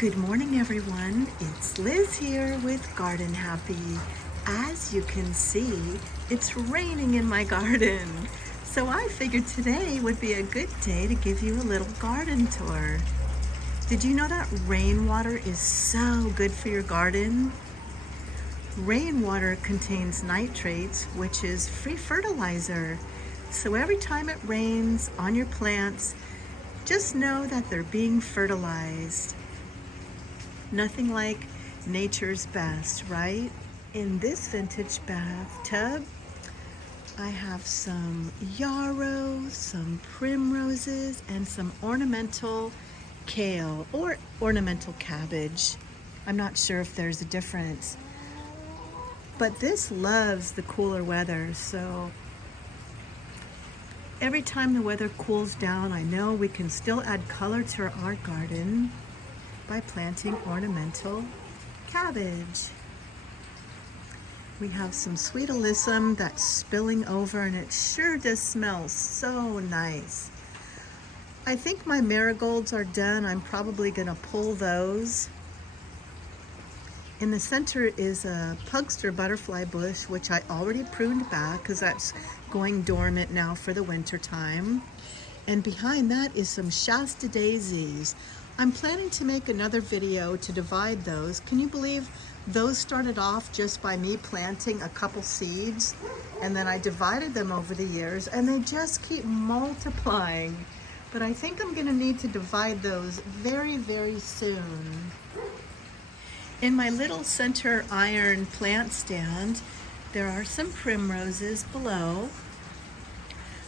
Good morning, everyone. It's Liz here with Garden Happy. As you can see, it's raining in my garden. So I figured today would be a good day to give you a little garden tour. Did you know that rainwater is so good for your garden? Rainwater contains nitrates, which is free fertilizer. So every time it rains on your plants, just know that they're being fertilized. Nothing like nature's best, right? In this vintage bathtub, I have some yarrow, some primroses, and some ornamental kale or ornamental cabbage. I'm not sure if there's a difference. But this loves the cooler weather, so every time the weather cools down, I know we can still add color to our garden by planting ornamental cabbage. We have some sweet alyssum that's spilling over, and it sure does smell so nice. I think my marigolds are done. I'm probably gonna pull those. In the center is a pugster butterfly bush, which I already pruned back because that's going dormant now for the winter time. And behind that is some Shasta daisies. I'm planning to make another video to divide those. Can you believe those started off just by me planting a couple seeds, and then I divided them over the years, and they just keep multiplying. But I think I'm gonna need to divide those very, very soon. In my little center iron plant stand, there are some primroses below.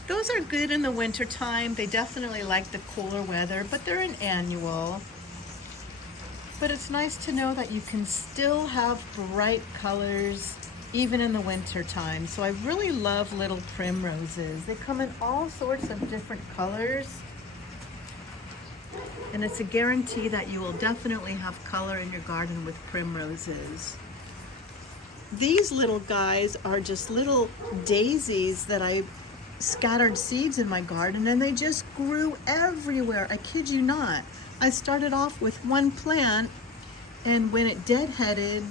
Those are good in the winter time. They definitely like the cooler weather, but they're an annual. But it's nice to know that you can still have bright colors even in the winter time. So I really love little primroses. They come in all sorts of different colors. And it's a guarantee that you will definitely have color in your garden with primroses. These little guys are just little daisies that I scattered seeds in my garden, and they just grew everywhere. I kid you not. I started off with one plant, and when it deadheaded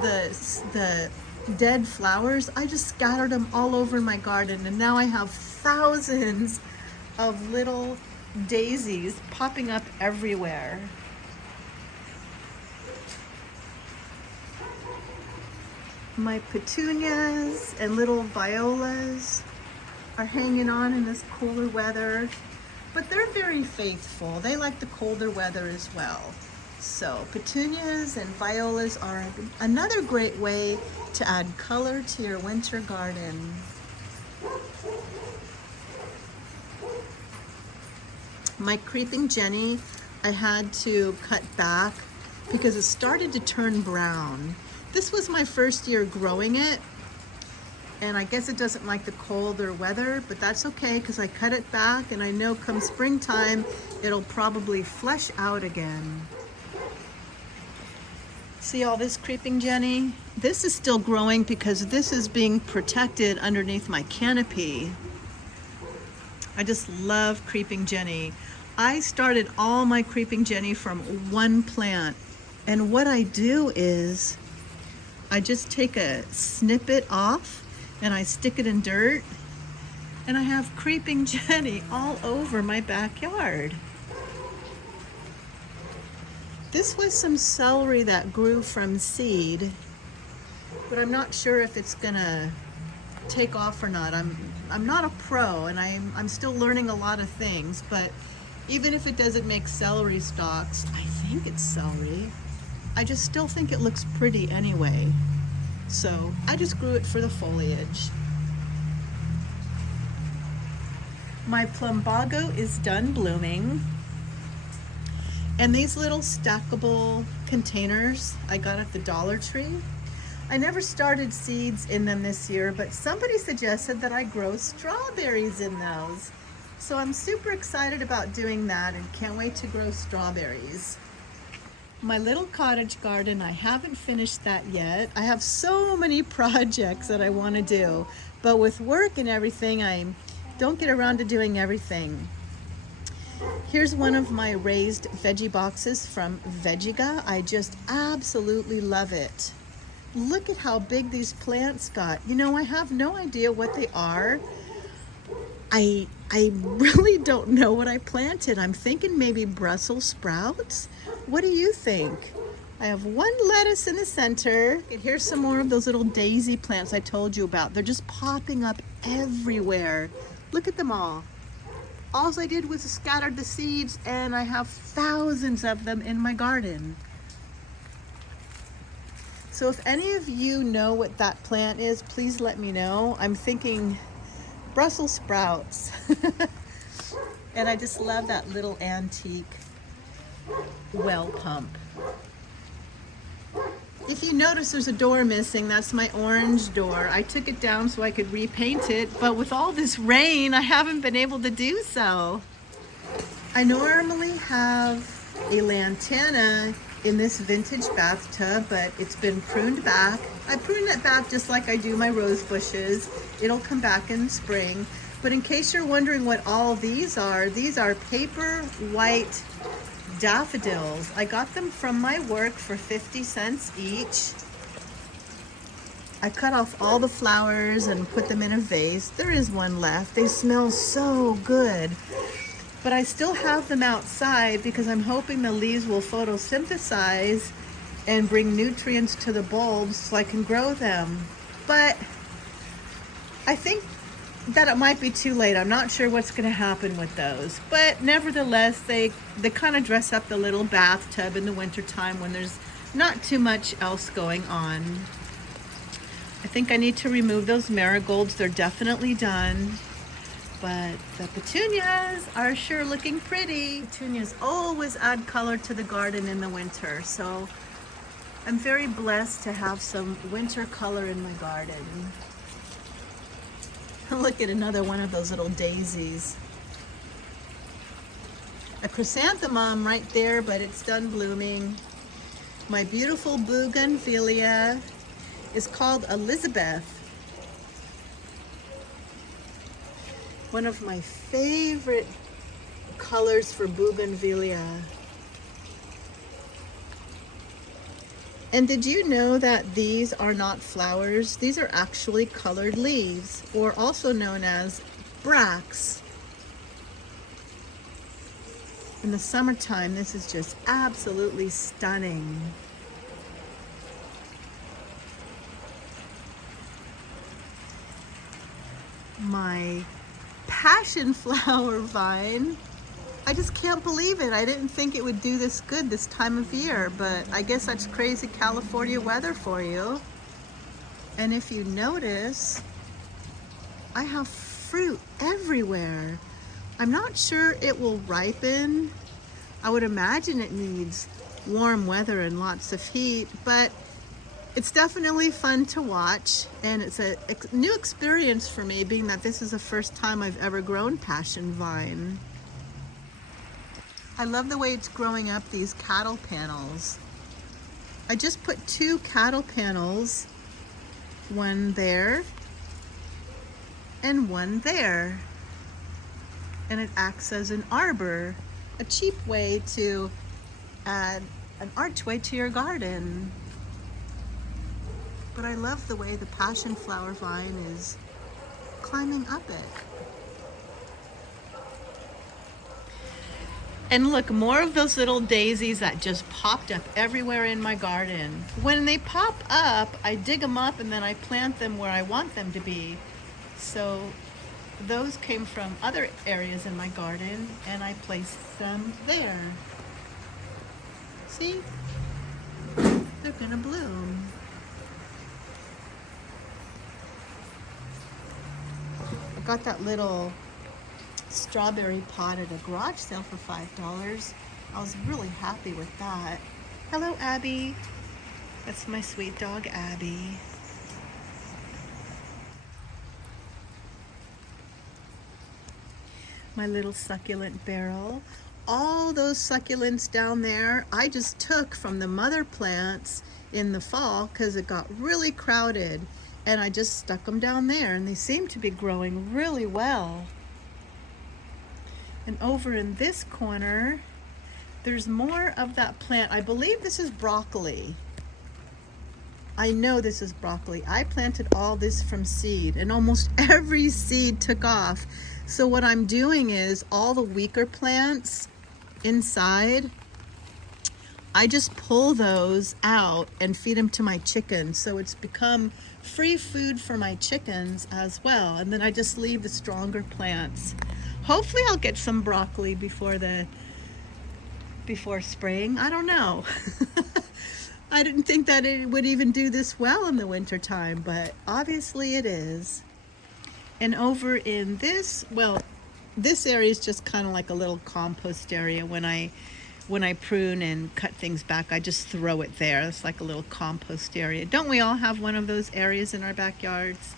the dead flowers, I just scattered them all over my garden, and now I have thousands of little daisies popping up everywhere. My petunias and little violas are hanging on in this cooler weather, but they're very faithful. They like the colder weather as well. So petunias and violas are another great way to add color to your winter garden. My creeping Jenny, I had to cut back because it started to turn brown. This was my first year growing it, and I guess it doesn't like the colder weather, but that's okay because I cut it back, and I know come springtime it'll probably flesh out again. See all this creeping Jenny? This is still growing because this is being protected underneath my canopy. I just love creeping Jenny. I started all my creeping Jenny from one plant, and what I do is I just take a snippet off and I stick it in dirt, and I have creeping Jenny all over my backyard. This was some celery that grew from seed, but I'm not sure if it's gonna take off or not. I'm not a pro, and I'm still learning a lot of things, but even if it doesn't make celery stalks, I think it's celery. I just still think it looks pretty anyway. So I just grew it for the foliage. My plumbago is done blooming. And these little stackable containers I got at the Dollar Tree. I never started seeds in them this year, but somebody suggested that I grow strawberries in those. So I'm super excited about doing that and can't wait to grow strawberries. My little cottage garden, I haven't finished that yet. I have so many projects that I want to do, but with work and everything, I don't get around to doing everything. Here's one of my raised veggie boxes from Veggiega. I just absolutely love it. Look at how big these plants got. You know, I have no idea what they are. I really don't know what I planted. I'm thinking maybe Brussels sprouts. What do you think? I have one lettuce in the center. And here's some more of those little daisy plants I told you about. They're just popping up everywhere. Look at them all. All I did was scattered the seeds, and I have thousands of them in my garden. So if any of you know what that plant is, please let me know. I'm thinking Brussels sprouts. And I just love that little antique well pump. If you notice there's a door missing, that's my orange door. I took it down so I could repaint it, but with all this rain, I haven't been able to do so. I normally have a lantana in this vintage bathtub, but it's been pruned back. I prune it back just like I do my rose bushes. It'll come back in spring. But in case you're wondering what all these are paper white daffodils. I got them from my work for 50 cents each. I cut off all the flowers and put them in a vase. There is one left. They smell so good. But I still have them outside because I'm hoping the leaves will photosynthesize and bring nutrients to the bulbs so I can grow them. But I think that it might be too late. I'm not sure what's going to happen with those. But nevertheless, they kind of dress up the little bathtub in the wintertime when there's not too much else going on. I think I need to remove those marigolds. They're definitely done. But the petunias are sure looking pretty. Petunias always add color to the garden in the winter. So I'm very blessed to have some winter color in my garden. Look at another one of those little daisies. A chrysanthemum right there, but it's done blooming. My beautiful bougainvillea is called Elizabeth. One of my favorite colors for bougainvillea. And did you know that these are not flowers? These are actually colored leaves, or also known as bracts. In the summertime, this is just absolutely stunning. My passion flower vine, I just can't believe it. I didn't think it would do this good this time of year, but I guess that's crazy California weather for you. And if you notice, I have fruit everywhere. I'm not sure it will ripen. I would imagine it needs warm weather and lots of heat, but it's definitely fun to watch, and it's a new experience for me, being that this is the first time I've ever grown passion vine. I love the way it's growing up these cattle panels. I just put 2 cattle panels, one there and one there. And it acts as an arbor, a cheap way to add an archway to your garden. But I love the way the passion flower vine is climbing up it. And look, more of those little daisies that just popped up everywhere in my garden. When they pop up, I dig them up and then I plant them where I want them to be. So those came from other areas in my garden and I placed them there. See? They're gonna bloom. I got that little strawberry pot at a garage sale for $5. I was really happy with that. Hello, Abby. That's my sweet dog, Abby. My little succulent barrel. All those succulents down there, I just took from the mother plants in the fall because it got really crowded, and I just stuck them down there, and they seem to be growing really well. And over in this corner, there's more of that plant. I believe this is broccoli. I know this is broccoli. I planted all this from seed, and almost every seed took off. So what I'm doing is all the weaker plants inside, I just pull those out and feed them to my chickens. So it's become free food for my chickens as well. And then I just leave the stronger plants. Hopefully I'll get some broccoli before spring. I don't know. I didn't think that it would even do this well in the winter time, but obviously it is. And over in this, well, this area is just kind of like a little compost area. When I prune and cut things back, I just throw it there. It's like a little compost area. Don't we all have one of those areas in our backyards?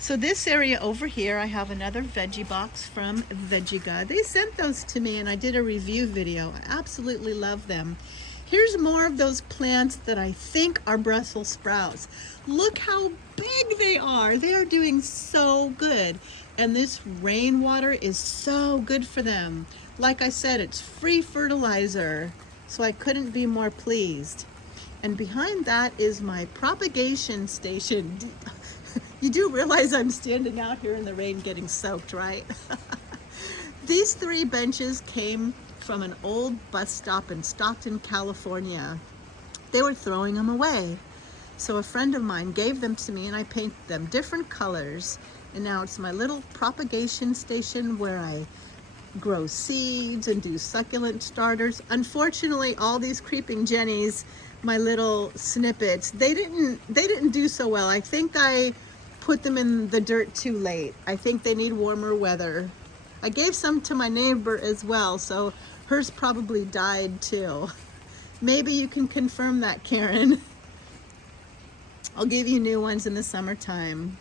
So this area over here, I have another veggie box from Veggie God. They sent those to me and I did a review video. I absolutely love them. Here's more of those plants that I think are Brussels sprouts. Look how big they are. They are doing so good. And this rainwater is so good for them. Like I said, it's free fertilizer. So I couldn't be more pleased. And behind that is my propagation station. You do realize I'm standing out here in the rain getting soaked, right? These 3 benches came from an old bus stop in Stockton, California. They were throwing them away. So a friend of mine gave them to me and I painted them different colors. And now it's my little propagation station where I grow seeds and do succulent starters. Unfortunately, all these creeping jennies, my little snippets, they didn't do so well. I think I put them in the dirt too late. I think they need warmer weather. I gave some to my neighbor as well, so hers probably died too. Maybe you can confirm that, Karen. I'll give you new ones in the summertime.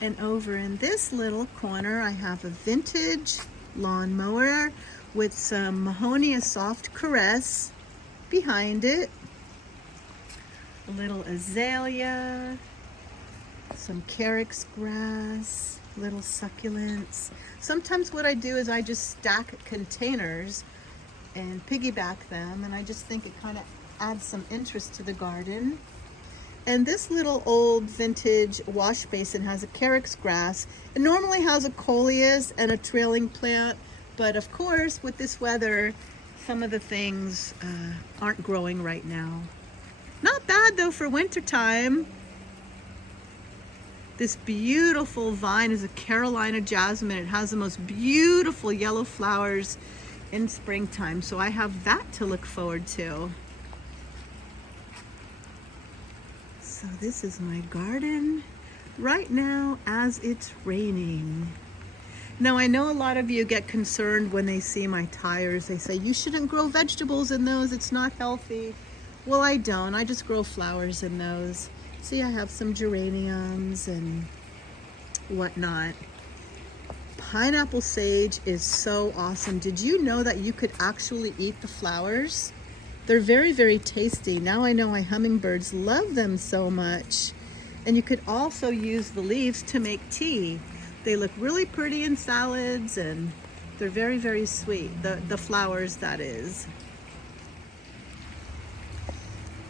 And over in this little corner, I have a vintage lawnmower with some Mahonia Soft Caress behind it. A little azalea, some carex grass, little succulents. Sometimes what I do is I just stack containers and piggyback them, and I just think it kind of adds some interest to the garden. And this little old vintage wash basin has a carex grass. It normally has a coleus and a trailing plant, but of course with this weather, some of the things aren't growing right now. Not bad though for winter time. This beautiful vine is a Carolina jasmine. It has the most beautiful yellow flowers in springtime, so I have that to look forward to. So this is my garden right now as it's raining. Now I know a lot of you get concerned when they see my tires. They say, you shouldn't grow vegetables in those, it's not healthy. Well, I don't, I just grow flowers in those. See, I have some geraniums and whatnot. Pineapple sage is so awesome. Did you know that you could actually eat the flowers? They're very, very tasty. Now I know why hummingbirds love them so much. And you could also use the leaves to make tea. They look really pretty in salads and they're very, very sweet. The flowers, that is.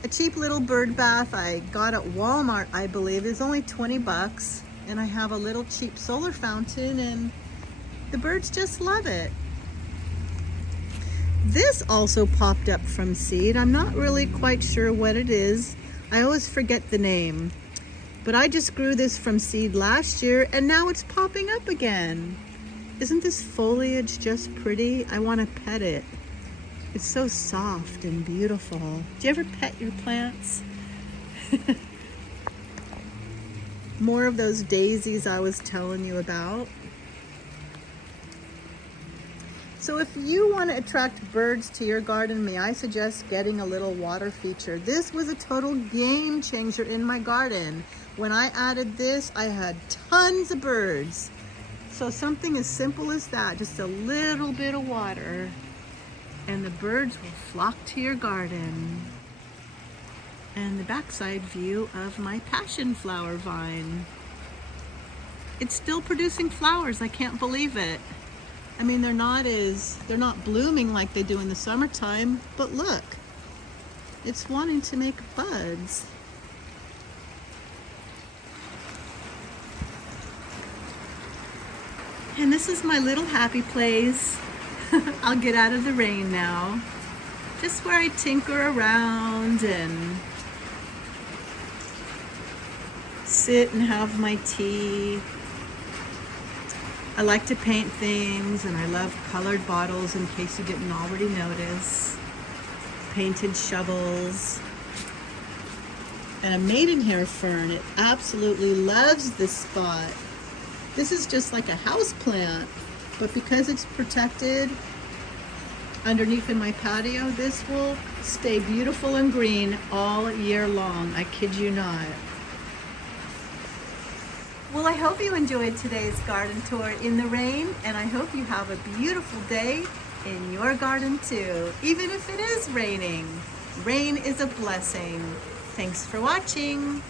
A cheap little bird bath I got at Walmart, I believe, is only 20 bucks. And I have a little cheap solar fountain and the birds just love it. This also popped up from seed. I'm not really quite sure what it is. I always forget the name. But I just grew this from seed last year and now it's popping up again. Isn't this foliage just pretty? I want to pet it. It's so soft and beautiful. Do you ever pet your plants? More of those daisies I was telling you about. So if you want to attract birds to your garden, may I suggest getting a little water feature. This was a total game changer in my garden. When I added this, I had tons of birds. So something as simple as that, just a little bit of water, and the birds will flock to your garden. And the backside view of my passion flower vine. it's still producing flowers. I can't believe it. I mean, they're not blooming like they do in the summertime, but look, it's wanting to make buds. And this is my little happy place. I'll get out of the rain now. Just where I tinker around and sit and have my tea. I like to paint things, and I love colored bottles, in case you didn't already notice. Painted shovels. And a maidenhair fern. It absolutely loves this spot. This is just like a house plant, but because it's protected underneath in my patio, this will stay beautiful and green all year long. I kid you not. Well, I hope you enjoyed today's garden tour in the rain, and I hope you have a beautiful day in your garden too, even if it is raining. Rain is a blessing. Thanks for watching.